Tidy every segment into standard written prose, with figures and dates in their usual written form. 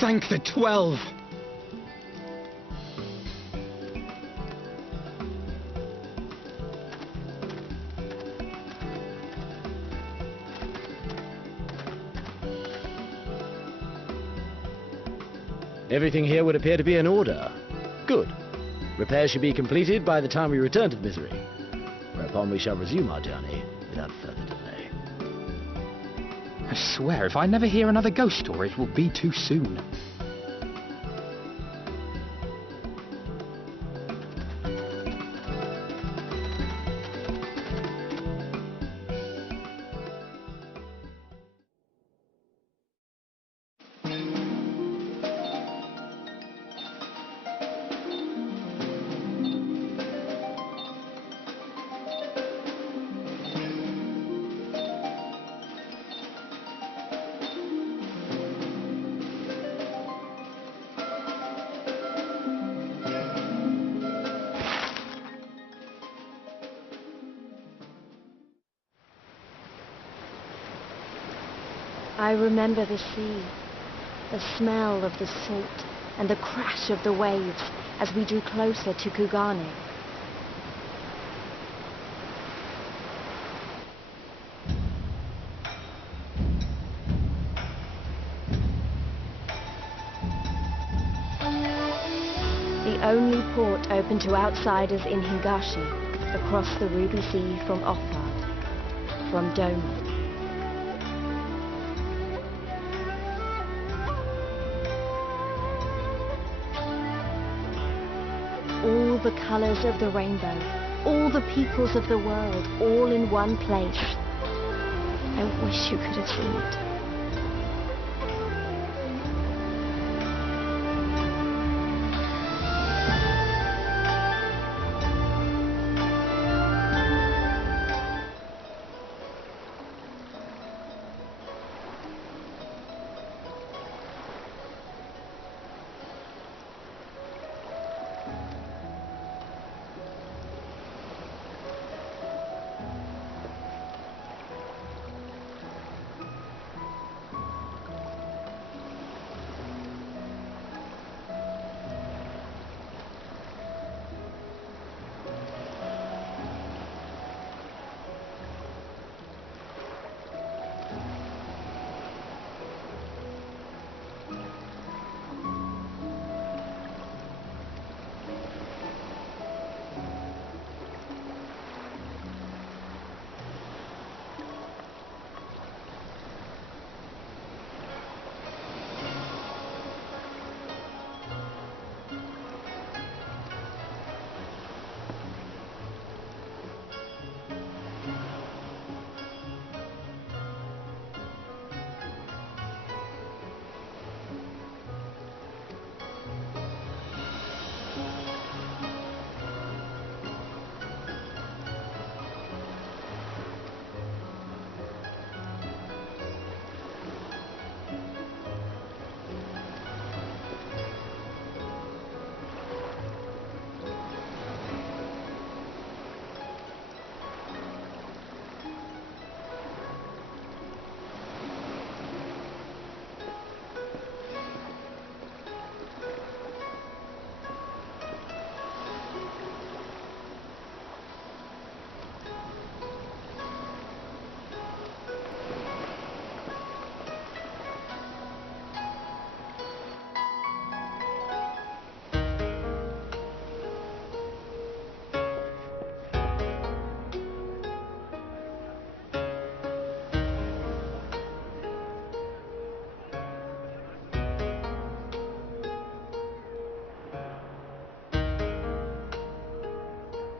Thank the 12! Everything here would appear to be in order. Good. Repairs should be completed by the time we return to the Misery, whereupon we shall resume our journey without further delay. I swear, if I never hear another ghost story, it will be too soon. I remember the sea, the smell of the salt, and the crash of the waves as we drew closer to Kugane. The only port open to outsiders in Higashi, across the Ruby Sea from Ul'dah, from Doma. All the colors of the rainbow, all the peoples of the world, all in one place. I wish you could have seen it.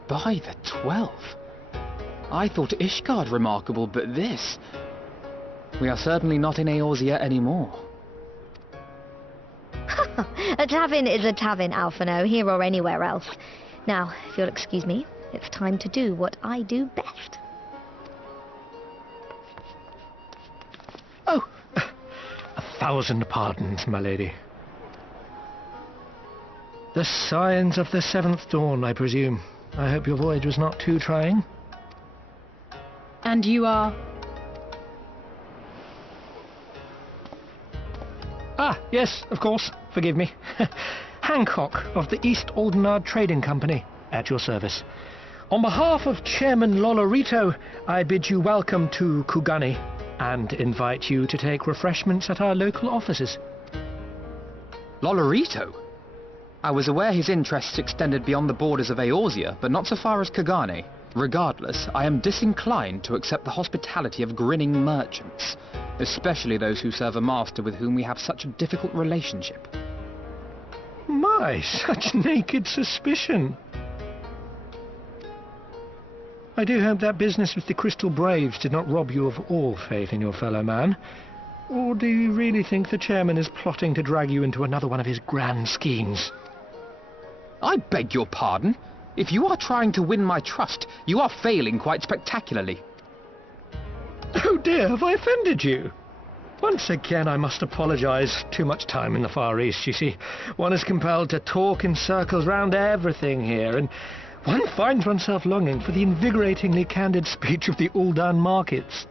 By the 12! I thought Ishgard remarkable, but this... We are certainly not in Eorzea anymore. A tavern is a tavern, Alphino, here or anywhere else. Now, if you'll excuse me, it's time to do what I do best. Oh, 1,000 pardons, my lady. The signs of the 7th dawn, I presume. I hope your voyage was not too trying. And you are? Ah, Yes, of course. Forgive me. Hancock of the East Ul'dah Trading Company, at your service. On behalf of Chairman Lolorito, I bid you welcome to Kugani and invite you to take refreshments at our local offices. Lolorito? I was aware his interests extended beyond the borders of Eorzea, but not so far as Kugani. Regardless, I am disinclined to accept the hospitality of grinning merchants, especially those who serve a master with whom we have such a difficult relationship. My, such naked suspicion. I do hope that business with the Crystal Braves did not rob you of all faith in your fellow man. Or do you really think the chairman is plotting to drag you into another one of his grand schemes? I beg your pardon? If you are trying to win my trust, you are failing quite spectacularly. Oh dear, have I offended you? Once again, I must apologize. Too much time in the Far East, you see. One is compelled to talk in circles round everything here, and one finds oneself longing for the invigoratingly candid speech of the Ul'dah markets.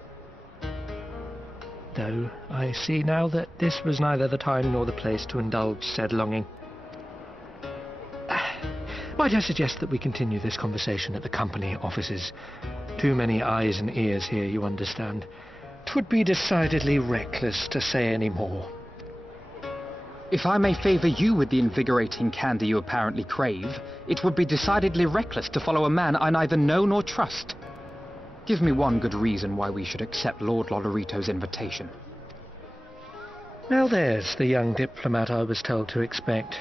Though I see now that this was neither the time nor the place to indulge said longing. Might I suggest that we continue this conversation at the company offices? Too many eyes and ears here, you understand. 'Twould be decidedly reckless to say any more. If I may favour you with the invigorating candour you apparently crave, it would be decidedly reckless to follow a man I neither know nor trust. Give me one good reason why we should accept Lord Lolorito's invitation. Now there's the young diplomat I was told to expect.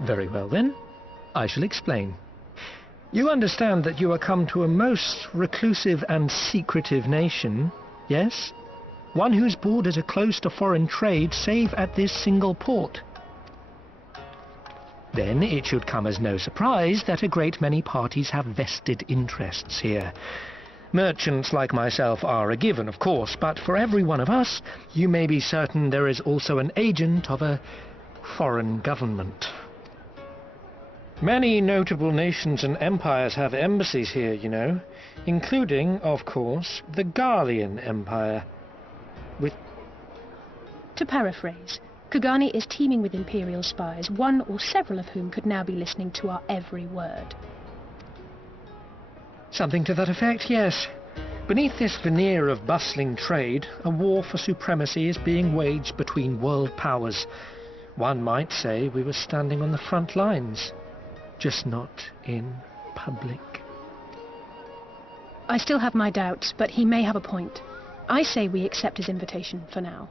Very well then, I shall explain. You understand that you are come to a most reclusive and secretive nation, yes? One whose borders are closed to foreign trade save at this single port. Then it should come as no surprise that a great many parties have vested interests here. Merchants like myself are a given, of course, but for every one of us, you may be certain there is also an agent of a foreign government. Many notable nations and empires have embassies here, you know, including, of course, the Garlean Empire. To paraphrase, Kugani is teeming with Imperial spies, one or several of whom could now be listening to our every word. Something to that effect, yes. Beneath this veneer of bustling trade, a war for supremacy is being waged between world powers. One might say we were standing on the front lines, just not in public. I still have my doubts, but he may have a point. I say we accept his invitation for now.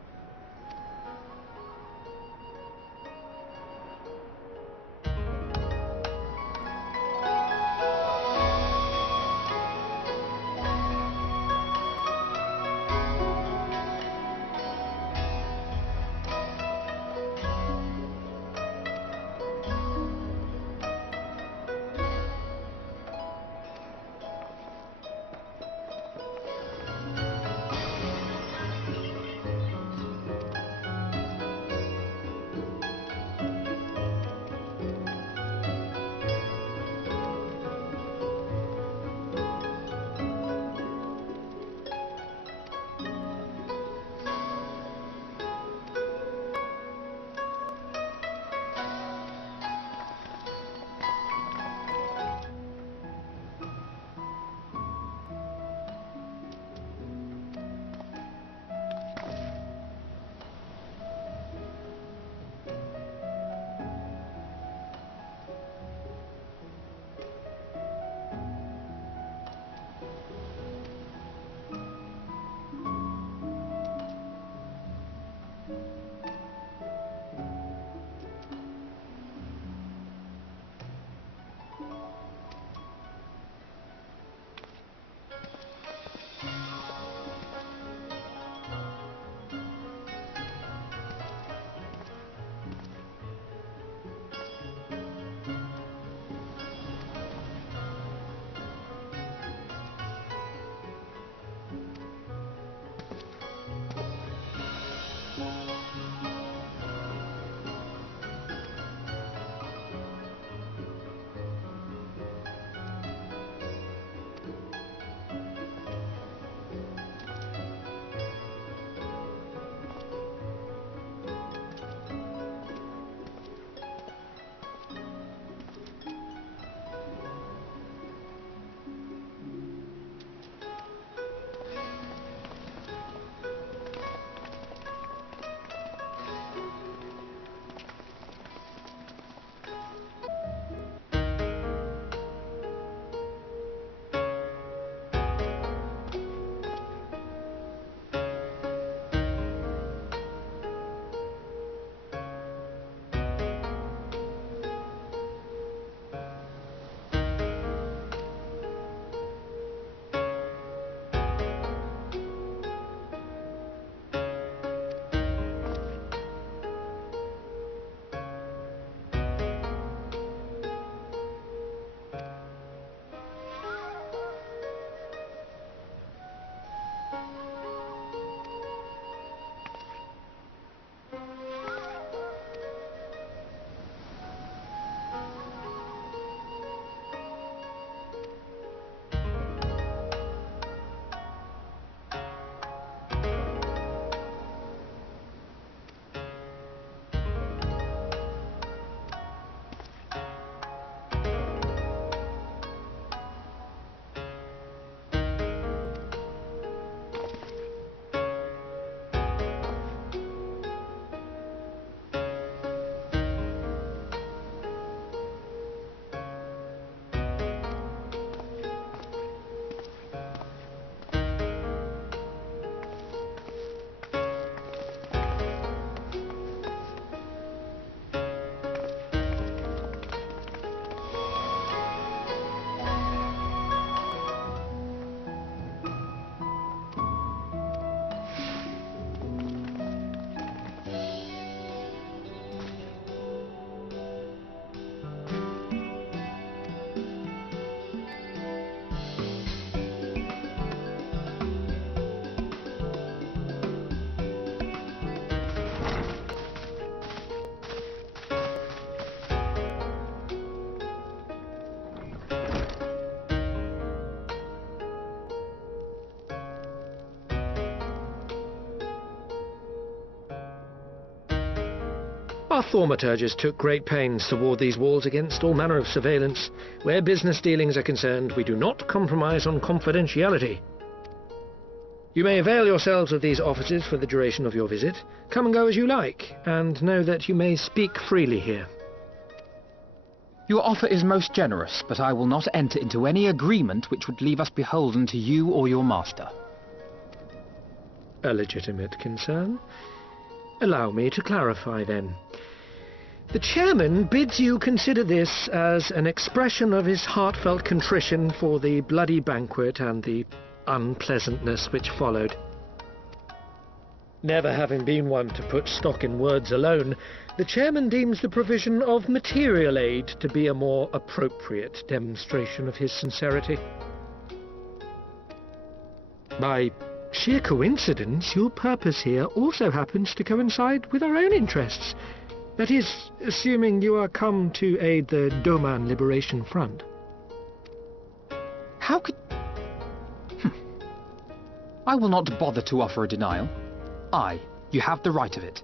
Our thaumaturges took great pains to ward these walls against all manner of surveillance. Where business dealings are concerned, we do not compromise on confidentiality. You may avail yourselves of these offices for the duration of your visit. Come and go as you like, and know that you may speak freely here. Your offer is most generous, but I will not enter into any agreement which would leave us beholden to you or your master. A legitimate concern. Allow me to clarify, then. The chairman bids you consider this as an expression of his heartfelt contrition for the bloody banquet and the unpleasantness which followed. Never having been one to put stock in words alone, the chairman deems the provision of material aid to be a more appropriate demonstration of his sincerity. By sheer coincidence, your purpose here also happens to coincide with our own interests. That is, assuming you are come to aid the Doman Liberation Front. How could... I will not bother to offer a denial. You have the right of it.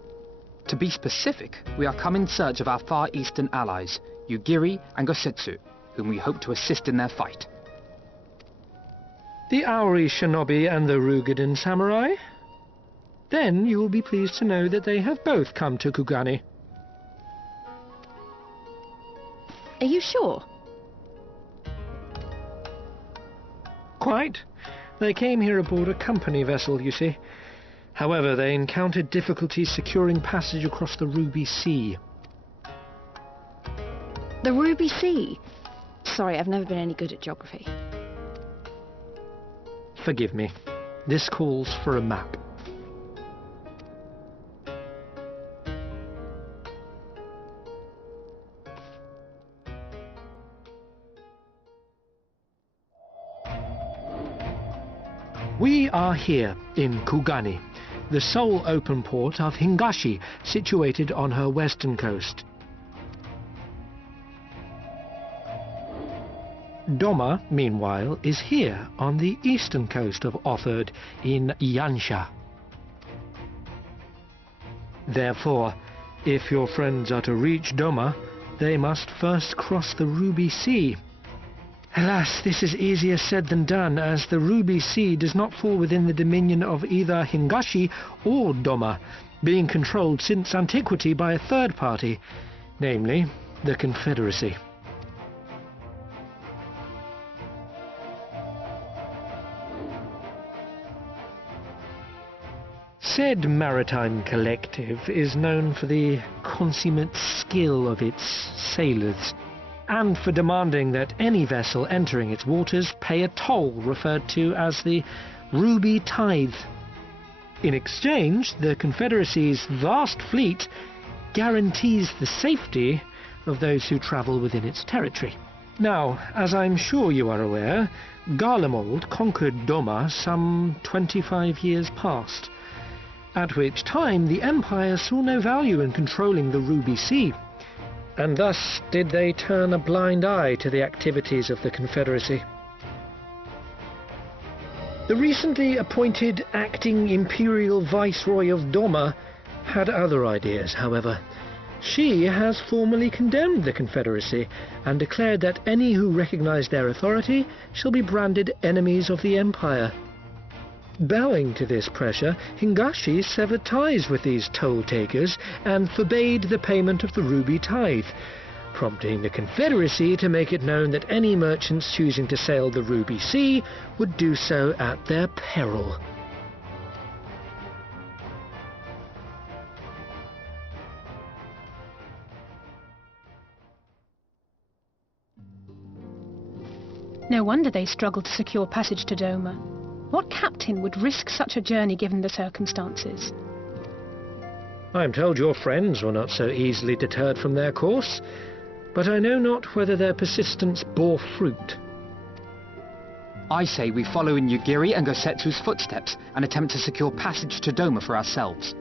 To be specific, we are come in search of our Far Eastern allies, Yugiri and Gosetsu, whom we hope to assist in their fight. The Aori Shinobi and the Rugadan Samurai? Then you will be pleased to know that they have both come to Kugani. Are you sure? Quite. They came here aboard a company vessel, you see. However, they encountered difficulties securing passage across the Ruby Sea. The Ruby Sea? Sorry, I've never been any good at geography. Forgive me. This calls for a map. We are here in Kugani, the sole open port of Hingashi, situated on her western coast. Doma, meanwhile, is here on the eastern coast of Otherd in Yansha. Therefore, if your friends are to reach Doma, they must first cross the Ruby Sea. Alas, this is easier said than done, as the Ruby Sea does not fall within the dominion of either Hingashi or Doma, being controlled since antiquity by a third party, namely the Confederacy. Said maritime collective is known for the consummate skill of its sailors, and for demanding that any vessel entering its waters pay a toll referred to as the Ruby Tithe. In exchange, the Confederacy's vast fleet guarantees the safety of those who travel within its territory. Now, as I'm sure you are aware, Garlemald conquered Doma some 25 years past, at which time the Empire saw no value in controlling the Ruby Sea, and thus did they turn a blind eye to the activities of the Confederacy. The recently appointed acting Imperial Viceroy of Doma had other ideas, however. She has formally condemned the Confederacy and declared that any who recognize their authority shall be branded enemies of the Empire. Bowing to this pressure, Hingashi severed ties with these toll-takers and forbade the payment of the Ruby Tithe, prompting the Confederacy to make it known that any merchants choosing to sail the Ruby Sea would do so at their peril. No wonder they struggled to secure passage to Doma. What captain would risk such a journey given the circumstances? I am told your friends were not so easily deterred from their course, but I know not whether their persistence bore fruit. I say we follow in Yugiri and Gosetsu's footsteps and attempt to secure passage to Doma for ourselves.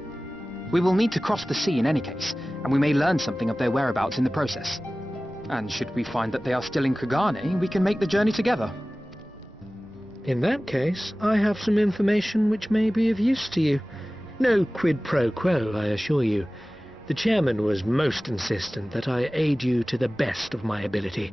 We will need to cross the sea in any case, and we may learn something of their whereabouts in the process. And should we find that they are still in Kugani, we can make the journey together. In that case, I have some information which may be of use to you. No quid pro quo, I assure you. The chairman was most insistent that I aid you to the best of my ability.